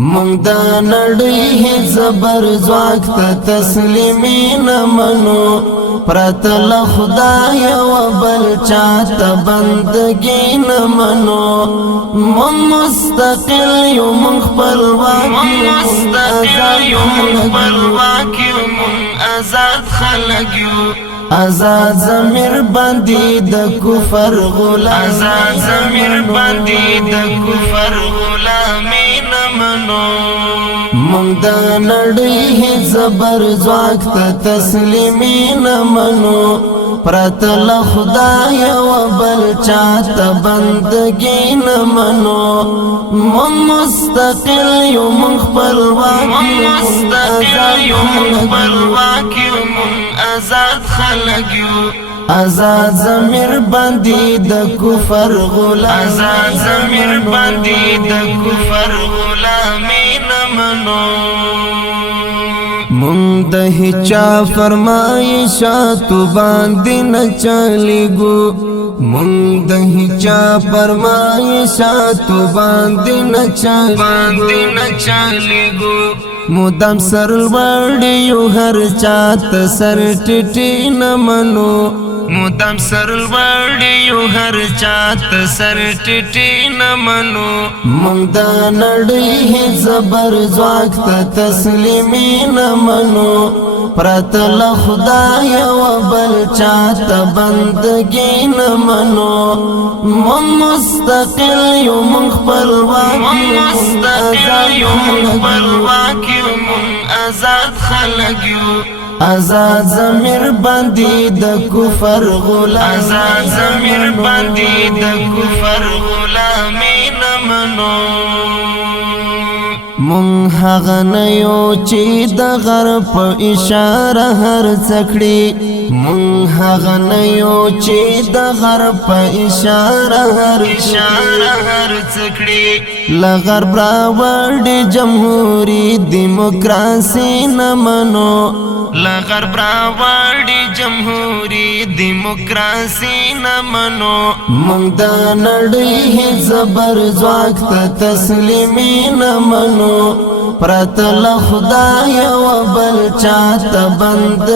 مونږ د نړۍ زبر ځواک ته تسلیمي نه منو پرته له خدای او بل چاته بندګي نه منو مونږ مستقل یو مونږ خپلواک یو مونږ آزاد خلک یو آزاد ضمیر باندې د کفر غلام آزاد ضمیر باندې د کفر غلامي نه منو مونږ د نړۍ زبر ځواک ته تسلیمي نه منو پرته له خدای او بل چاته بندګي نه منو مونږ مستقل یو مونږ خپلواک یو مونږ آزاد خلک یو آزاد ضمیر باندې د کفر غلام آزاد ضمیر باندې د کفر غلامي نه منو مونږ د هیچا فرمایشات باندې نه چلیږو مونږ د هیچا فرمایشات باندې نه چلیږو مودام سر وړیو هر چاته سر ټټی نه منو مودام سر وړیو هر چاته سر ټټی نه منو مونږ د نړۍ زبر ځواک ته تسلیمي نه منو پرته له خدای او بل چاته بندګي نه منو مونږ مستقل یو مونږ خپلواک یو مونږ آزاد خلک یو آزاد ضمیر باندې د کفر غلام آزاد ضمیر باندې د کفر غلامي نه منو مونږ هغه نه یو چې د غرب په اشاره هر څکړي مونږ هغه نه یو چې د غرب په اشاره هر څکړي له غرب راوړې جمهوریت دیموکراسي نه منو له غرب راوړې جمهوریت دیموکراسي نه منو مونږ د نړۍ زبر ځواک ته تسلیمي نه منو پرته له خدای او بل چاته بند